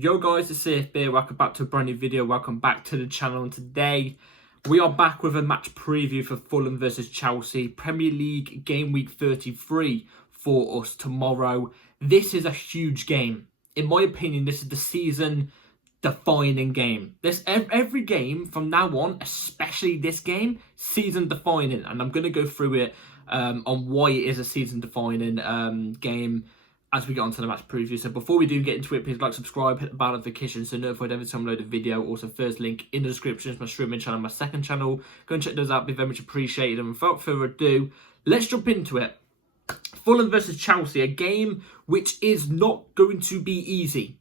Yo guys, it's CFB, welcome back to a brand new video, welcome back to the channel, and today we are back with a match preview for Fulham versus Chelsea, Premier League game week 33 for us tomorrow. This is a huge game. In my opinion, this is the season defining game. Every game from now on, especially this game, season defining, and I'm going to go through it on why it is a season defining game as we get onto the match preview. So before we do get into it, please like, subscribe, hit the bell notification so notified every time I load a video. Also, first link in the description is my streaming channel, my second channel. Go and check those out, be very much appreciated. And without further ado, let's jump into it. Fulham versus Chelsea, a game which is not going to be easy.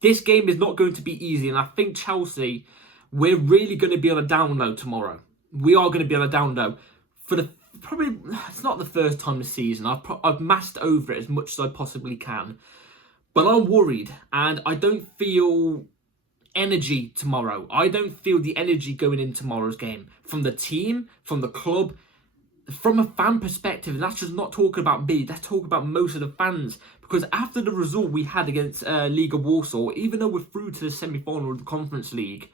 This game is not going to be easy, and I think Chelsea, we're really going to be on a down low tomorrow. We are going to be on a down low for probably, it's not the first time this season. I've massed over it as much as I possibly can. But I'm worried, and I don't feel energy tomorrow. I don't feel the energy going in tomorrow's game. From the team, from the club, from a fan perspective. And that's just not talking about me. That's talking about most of the fans. Because after the result we had against Liga Warsaw, even though we're through to the semi-final of the Conference League,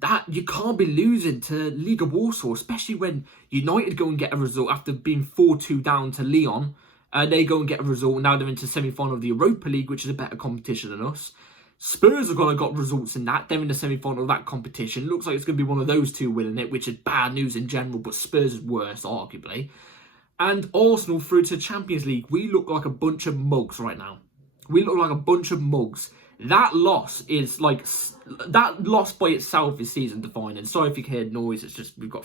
that you can't be losing to Liga Warsaw, especially when United go and get a result after being 4-2 down to Lyon. They go and get a result. Now they're into semi-final of the Europa League, which is a better competition than us. Spurs have got results in that. They're in the semi-final of that competition. Looks like it's going to be one of those two winning it, which is bad news in general, but Spurs is worse, arguably. And Arsenal through to Champions League. We look like a bunch of mugs right now. We look like a bunch of mugs. That loss by itself is season defining. Sorry if you can hear noise. It's just we've got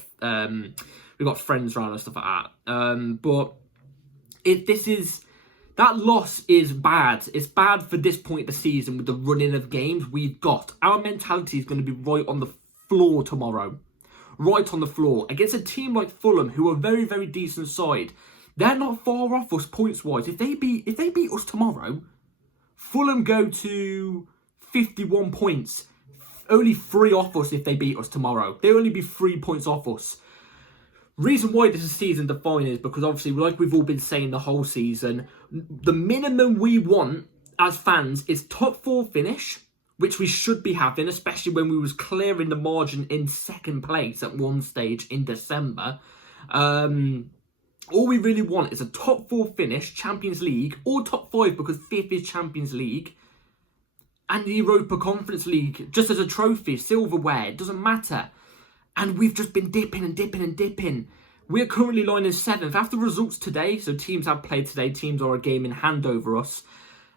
friends around and stuff like that. But that loss is bad. It's bad for this point of the season with the running of games we've got. Our mentality is going to be right on the floor tomorrow. Right on the floor. Against a team like Fulham, who are a very, very decent side. They're not far off us points-wise. If they beat us tomorrow, Fulham go to 51 points. Only 3 off us if they beat us tomorrow. They'll only be 3 points off us. Reason why this is season defining is because obviously, like we've all been saying the whole season, the minimum we want as fans is top 4 finish, which we should be having, especially when we was clearing the margin in second place at one stage in December. All we really want is a top 4 finish, Champions League, or top 5 because 5th is Champions League, and the Europa Conference League, just as a trophy, silverware, it doesn't matter. And we've just been dipping and dipping and dipping. We're currently lying in 7th. After results today, so teams have played today, teams are a game in hand over us,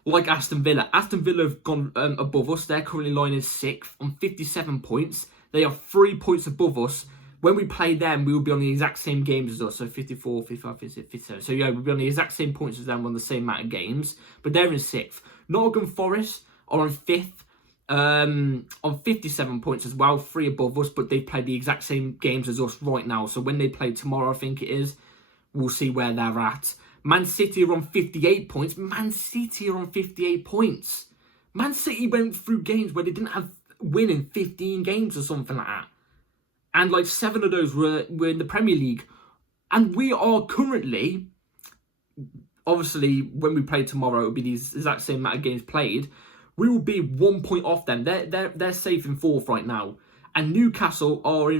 like Aston Villa. Aston Villa have gone above us. They're currently lying in 6th on 57 points. They are 3 points above us. When we play them, we will be on the exact same games as us. So 54, 55, 56, 57. So yeah, we'll be on the exact same points as them on the same amount of games. But they're in 6th. Nottingham Forest are on 5th. On 57 points as well. 3 above us. But they've played the exact same games as us right now. So when they play tomorrow, I think it is, we'll see where they're at. Man City are on 58 points. Man City are on 58 points. Man City went through games where they didn't have win in 15 games or something like that. And like 7 of those were in the Premier League. And we are currently, obviously, when we play tomorrow, it'll be the exact same amount of games played. We will be 1 point off them. They're safe in 4th right now. And Newcastle are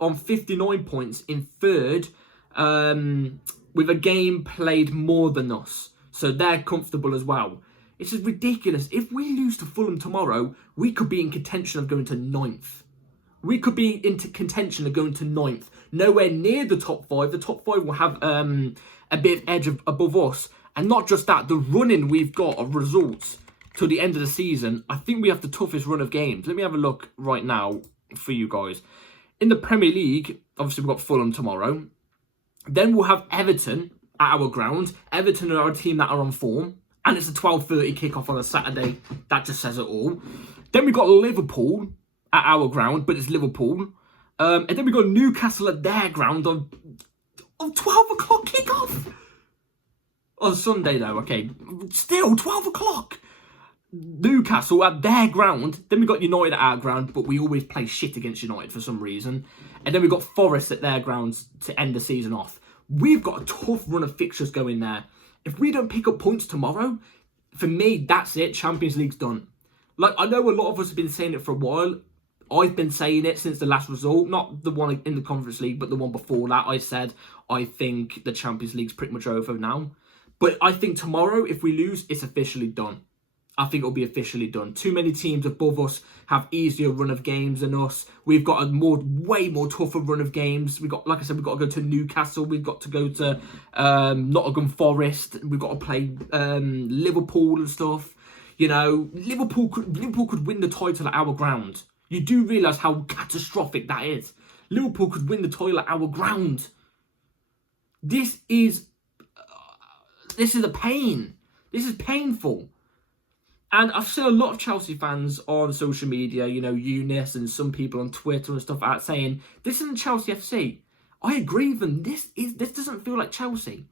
on 59 points in 3rd, with a game played more than us. So they're comfortable as well. It's just ridiculous. If we lose to Fulham tomorrow, we could be in contention of going to 9th. We could be into contention of going to 9th. Nowhere near the top 5. The top 5 will have a bit of edge above us. And not just that, the running we've got of results till the end of the season, I think we have the toughest run of games. Let me have a look right now for you guys. In the Premier League, obviously we've got Fulham tomorrow. Then we'll have Everton at our ground. Everton are a team that are on form. And it's a 12:30 kickoff on a Saturday. That just says it all. Then we've got Liverpool at our ground, but it's Liverpool. And then we've got Newcastle at their ground on 12 o'clock kickoff. On Sunday, though, okay. Still, 12 o'clock. Newcastle at their ground. Then we've got United at our ground, but we always play shit against United for some reason. And then we've got Forest at their grounds to end the season off. We've got a tough run of fixtures going there. If we don't pick up points tomorrow, for me, that's it. Champions League's done. Like, I know a lot of us have been saying it for a while. I've been saying it since the last result, not the one in the Conference League, but the one before that. I said, I think the Champions League's pretty much over now. But I think tomorrow, if we lose, it's officially done. I think it'll be officially done. Too many teams above us have easier run of games than us. We've got a way more tougher run of games. Like I said, we've got to go to Newcastle. We've got to go to Nottingham Forest. We've got to play Liverpool and stuff. You know, Liverpool could win the title at our ground. You do realise how catastrophic that is. Liverpool could win the title at our ground. This is a pain. This is painful. And I've seen a lot of Chelsea fans on social media, you know, Eunice and some people on Twitter and stuff like that saying, this isn't Chelsea FC. I agree with them. This doesn't feel like Chelsea.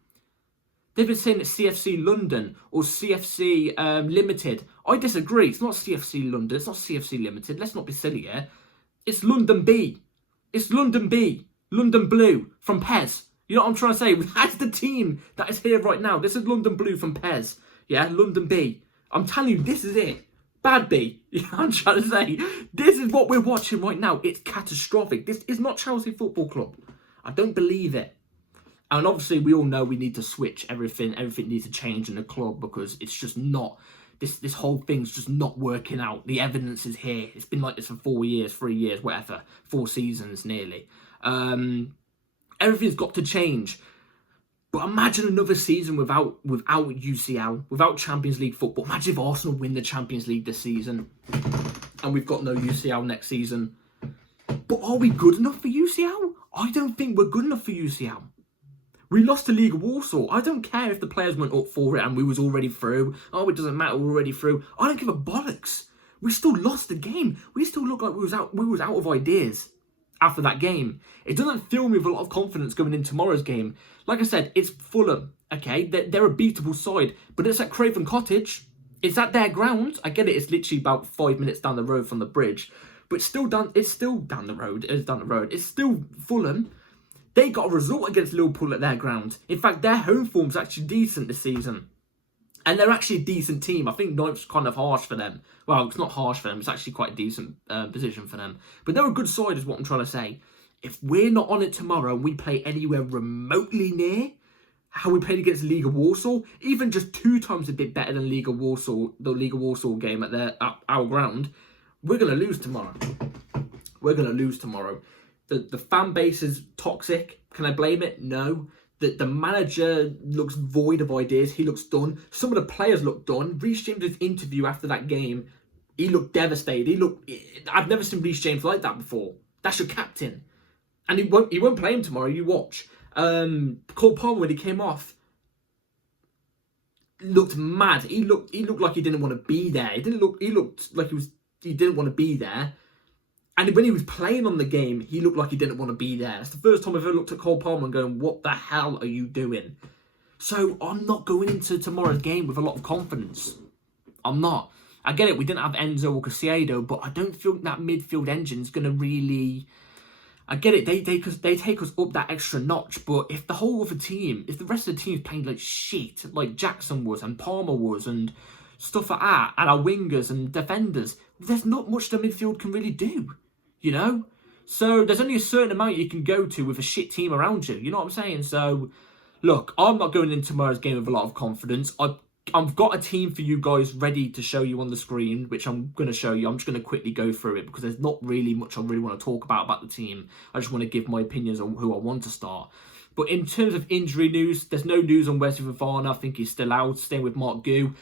They've been saying it's CFC London or CFC Limited. I disagree. It's not CFC London. It's not CFC Limited. Let's not be silly here. It's London B. It's London B. London Blue from PES. You know what I'm trying to say? That's the team that is here right now. This is London Blue from PES. Yeah, London B. I'm telling you, this is it. Bad B. You know what I'm trying to say? This is what we're watching right now. It's catastrophic. This is not Chelsea Football Club. I don't believe it. And obviously, we all know we need to switch everything. Everything needs to change in the club because it's just not... This whole thing's just not working out. The evidence is here. It's been like this for 4 years, 3 years, whatever. 4 seasons, nearly. Everything's got to change. But imagine another season without UCL, without Champions League football. Imagine if Arsenal win the Champions League this season. And we've got no UCL next season. But are we good enough for UCL? I don't think we're good enough for UCL. We lost to League of Warsaw. I don't care if the players went up for it and we was already through. Oh, it doesn't matter, we're already through. I don't give a bollocks. We still lost the game. We still look like we was out of ideas after that game. It doesn't fill me with a lot of confidence going in tomorrow's game. Like I said, it's Fulham, okay? They're a beatable side, but it's at Craven Cottage. It's at their ground. I get it, it's literally about 5 minutes down the road from the bridge, but it's still down the road. It's still Fulham. They got a result against Liverpool at their ground. In fact, their home form's actually decent this season. And they're actually a decent team. I think ninth's kind of harsh for them. Well, it's not harsh for them. It's actually quite a decent position for them. But they're a good side is what I'm trying to say. If we're not on it tomorrow and we play anywhere remotely near how we played against League of Warsaw, even just 2 times a bit better than League of Warsaw, the League of Warsaw game at our ground, we're going to lose tomorrow. We're going to lose tomorrow. The fan base is toxic. Can I blame it? No. The manager looks void of ideas. He looks done. Some of the players look done. Reece James' interview after that game, he looked devastated. I've never seen Reece James like that before. That's your captain. And he won't play him tomorrow. You watch. Cole Palmer, when he came off, looked mad. He looked like he didn't want to be there. He looked like he didn't want to be there. And when he was playing on the game, he looked like he didn't want to be there. It's the first time I've ever looked at Cole Palmer and going, what the hell are you doing? So I'm not going into tomorrow's game with a lot of confidence. I'm not. I get it, we didn't have Enzo or Caicedo, but I don't feel that midfield engine's going to really... I get it, they take us up that extra notch, but if the whole of the team, if the rest of the team is playing like shit, like Jackson was and Palmer was and stuff like that, and our wingers and defenders, there's not much the midfield can really do. You know? So there's only a certain amount you can go to with a shit team around you. You know what I'm saying? So, look, I'm not going into tomorrow's game with a lot of confidence. I've got a team for you guys ready to show you on the screen, which I'm going to show you. I'm just going to quickly go through it because there's not really much I really want to talk about the team. I just want to give my opinions on who I want to start. But in terms of injury news, there's no news on Wesley Fofana. I think he's still out, staying with Mark Gu.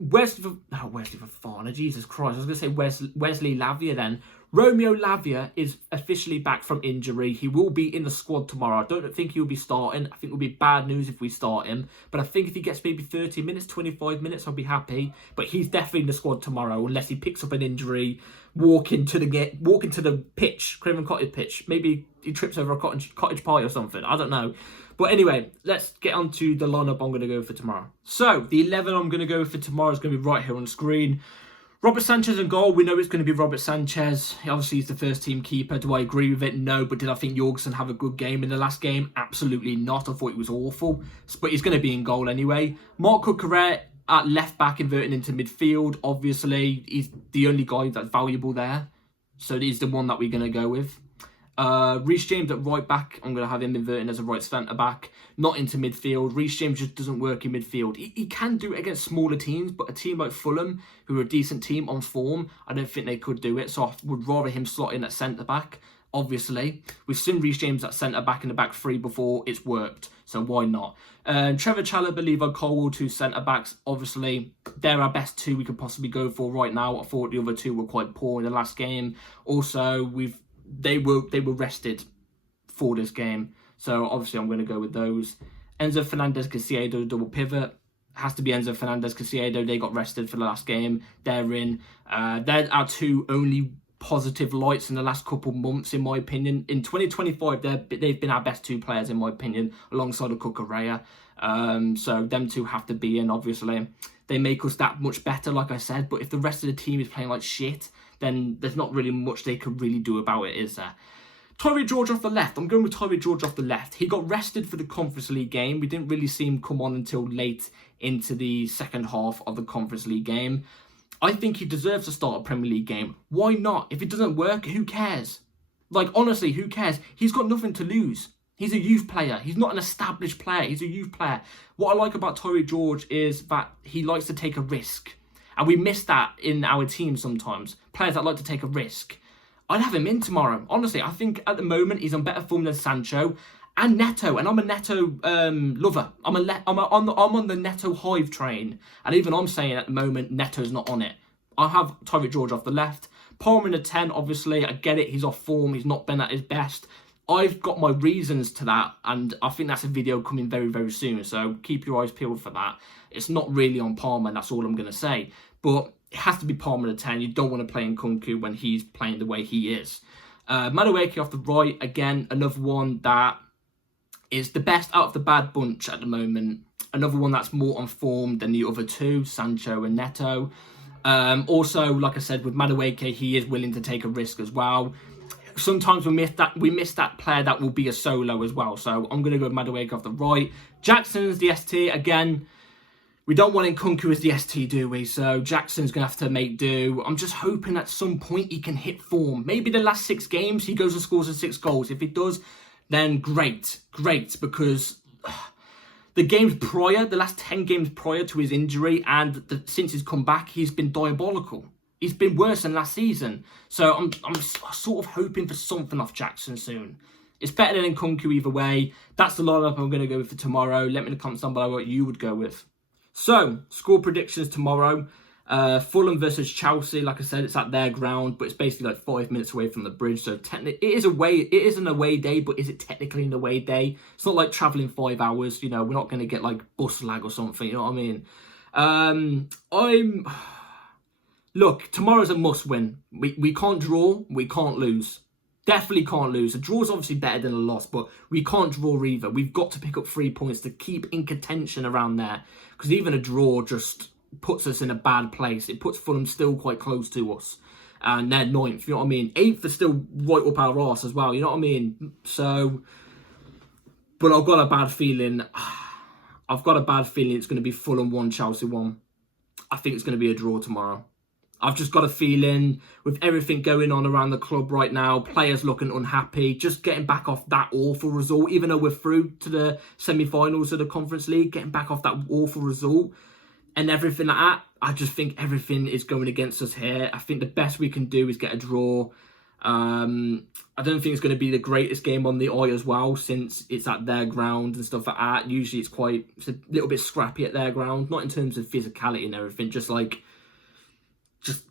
Wesley Fofana, Jesus Christ. I was going to say Wesley Lavia then. Romeo Lavia is officially back from injury. He will be in the squad tomorrow. I don't think he'll be starting. I think it will be bad news if we start him. But I think if he gets maybe 30 minutes, 25 minutes, I'll be happy. But he's definitely in the squad tomorrow unless he picks up an injury, walk into the pitch, Craven Cottage pitch. Maybe he trips over a cottage pie or something. I don't know. But anyway, let's get on to the lineup I'm going to go for tomorrow. So, the 11 I'm going to go for tomorrow is going to be right here on screen. Robert Sanchez in goal. We know it's going to be Robert Sanchez. Obviously, he's the first team keeper. Do I agree with it? No. But did I think Jorgensen have a good game in the last game? Absolutely not. I thought it was awful. But he's going to be in goal anyway. Marc Cucurella, At left back, inverting into midfield, obviously, he's the only guy that's valuable there. So he's the one that we're going to go with. Reece James at right back, I'm going to have him inverting as a right centre back, not into midfield. Reece James just doesn't work in midfield. He can do it against smaller teams, but a team like Fulham, who are a decent team on form, I don't think they could do it. So I would rather him slot in at centre back. Obviously, we've seen Reece James at centre back in the back three before. It's worked, so why not? Trevor Chalobah, Levi Colwill, two centre backs. Obviously, they're our best two we could possibly go for right now. I thought the other two were quite poor in the last game. Also, they were rested for this game, so obviously I'm going to go with those. Enzo Fernandez, Caicedo, double pivot. Has to be Enzo Fernandez, Caicedo. They got rested for the last game. They're in. They're our two only positive lights in the last couple months, in my opinion. In 2025, they've been our best two players, in my opinion, alongside of Cucurella. So them two have to be in, obviously. They make us that much better, like I said, but if the rest of the team is playing like shit, then there's not really much they could really do about it, is there? Tyree George off the left. I'm going with Tyree George off the left. He got rested for the Conference League game. We didn't really see him come on until late into the second half of the Conference League game. I think he deserves to start a Premier League game. Why not? If it doesn't work, who cares? Like, honestly, who cares? He's got nothing to lose. He's a youth player. He's not an established player. He's a youth player. What I like about Tyree George is that he likes to take a risk. And we miss that in our team sometimes. Players that like to take a risk. I'd have him in tomorrow. Honestly, I think at the moment he's on better form than Sancho and Neto. And I'm a Neto lover. I'm on the Neto hive train. And even I'm saying at the moment, Neto's not on it. I'll have Tyree George off the left. Palmer in a 10, obviously. I get it. He's off form. He's not been at his best. I've got my reasons to that. And I think that's a video coming very, very soon. So keep your eyes peeled for that. It's not really on Palmer. That's all I'm going to say. But it has to be Palmer in a 10. You don't want to play in Nkunku when he's playing the way he is. Madueke off the right. Again, another one that is the best out of the bad bunch at the moment. Another one that's more on form than the other two, Sancho and Neto. Also, like I said, with Madueke, he is willing to take a risk as well. Sometimes we miss that player that will be a solo as well. So I'm going to go with Madueke off the right. Jackson's the ST. Again, we don't want Nkunku as the ST, do we? So Jackson's going to have to make do. I'm just hoping at some point he can hit form. Maybe the last 6 games he goes and scores 6 goals. If he does, then great. Because the games prior, the last 10 games prior to his injury and since he's come back, he's been diabolical. He's been worse than last season. So I'm sort of hoping for something off Jackson soon. It's better than Nkunku either way. That's the lineup I'm going to go with for tomorrow. Let me in the comments down below what you would go with. So, score predictions tomorrow. Fulham versus Chelsea. Like I said, it's at their ground, but it's basically like 5 minutes away from the bridge. So technically, it is an away day, but is it technically an away day? It's not like travelling 5 hours. You know, we're not going to get like bus lag or something. You know what I mean? Look, tomorrow's a must win. We can't draw. We can't lose. Definitely can't lose. A draw is obviously better than a loss, but we can't draw either. We've got to pick up 3 points to keep in contention around there. Because even a draw just puts us in a bad place. It puts Fulham still quite close to us. And they're 9th, you know what I mean? 8th is still right up our arse as well, you know what I mean? So, but I've got a bad feeling. I've got a bad feeling it's going to be Fulham 1, Chelsea 1. I think it's going to be a draw tomorrow. I've just got a feeling with everything going on around the club right now, players looking unhappy, just getting back off that awful result, even though we're through to the semi-finals of the Conference League, getting back off that awful result and everything like that. I just think everything is going against us here. I think the best we can do is get a draw. I don't think it's going to be the greatest game on the eye as well, since it's at their ground and stuff like that. Usually it's a little bit scrappy at their ground, not in terms of physicality and everything, just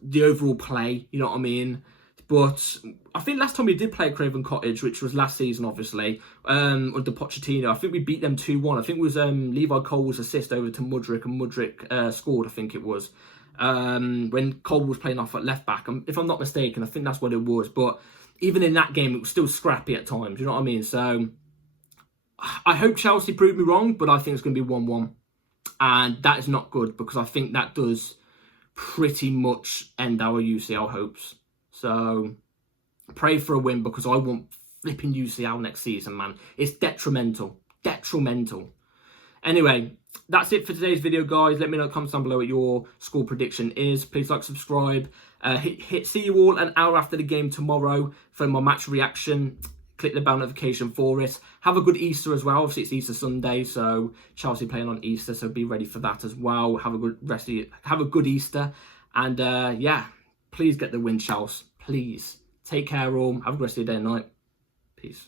the overall play, you know what I mean? But I think last time we did play at Craven Cottage, which was last season, obviously, under Pochettino, I think we beat them 2-1. I think it was Levi Colwill's assist over to Mudryk, and Mudryk scored, I think it was, when Colwill was playing off at left-back. If I'm not mistaken, I think that's what it was. But even in that game, it was still scrappy at times, you know what I mean? So I hope Chelsea prove me wrong, but I think it's going to be 1-1. And that is not good, because I think that does pretty much end our UCL hopes. So pray for a win, because I want flipping UCL next season, man. It's detrimental. Anyway, that's it for today's video, guys. Let me know in the comments down below what your score prediction is. Please like, subscribe. See you all an hour after the game tomorrow for my match reaction. Click the bell notification for it. Have a good Easter as well. Obviously, it's Easter Sunday, so Chelsea playing on Easter, so be ready for that as well. Have a good Easter, and yeah, please get the win, Chelsea. Please take care, all. Have a good rest of your day and night. Peace.